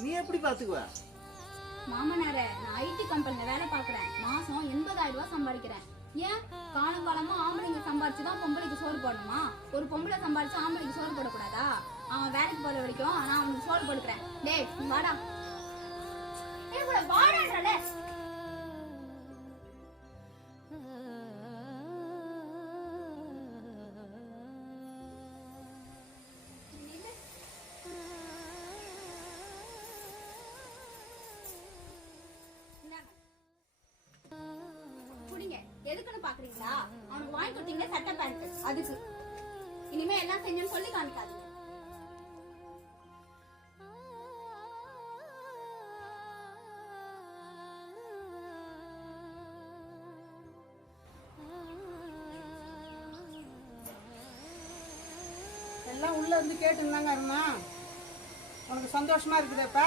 நீ எப்படி பாத்துக்குவ? மாமனாரே, நான் ஐடி கம்பெனில வேலை பாக்குறேன். மாசம் 80,000 ரூபாய் சம்பாதிக்கிறேன். ஏன் காலங்காலமா ஆம்பளைங்க சம்பாரிச்சுதான் பொம்பளைக்கு சோறு போடணுமா? ஒரு பொம்பளை சம்பாரிச்சு ஆம்பளைக்கு சோறு போடக்கூடாதா? அவன் வேலைக்கு போற வரைக்கும் நான் அவனுக்கு சோறு போடுக்கிறேன். டேய் வாடா, வாடான்றே. எதுக்குன்னு பாக்குறீங்களா? அவனுக்கு வாங்கி கொடுத்தீங்க சட்டை பேண்ட், அதுக்கு இனிமே எல்லாம் செஞ்சேன்னு சொல்லி காமிக்காதீங்க. எல்லாம் உள்ள இருந்து கேட்டுருந்தாங்க அருமா. உனக்கு சந்தோஷமா இருக்குதப்ப?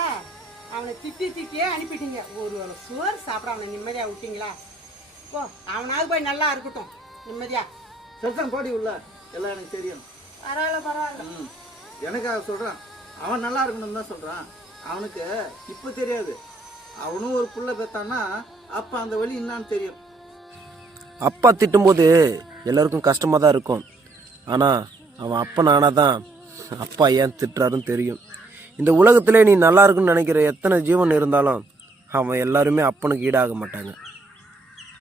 அவனை திட்டியே அனுப்பிட்டீங்க. ஒரு சோறு சாப்பிட அவனை நிம்மதியா விட்டீங்களா? ஓ, அவனாவது போய் நல்லா இருக்கட்டும் நிம்மதியா. சரிதான், போடி உள்ள. எல்லாம் எனக்கு தெரியும். பரவாயில்ல. எனக்காக சொல்றான். அவன் நல்லா இருக்கணும்னு தான் சொல்றான். அவனுக்கு இப்ப தெரியாது. அவனும் ஒரு புள்ள பெத்தான்னா அப்ப அந்த வழி என்னான்னு தெரியும். அப்பா திட்டும்போது எல்லாருக்கும் கஷ்டமாக தான் இருக்கும். ஆனால் அவன் அப்பன் ஆனாதான் அப்பா ஏன் திட்டுறாருன்னு தெரியும். இந்த உலகத்திலே நீ நல்லா இருக்குன்னு நினைக்கிற எத்தனை ஜீவன் இருந்தாலும் அவன் எல்லாருமே அப்பனுக்கு ஈடாக மாட்டாங்க.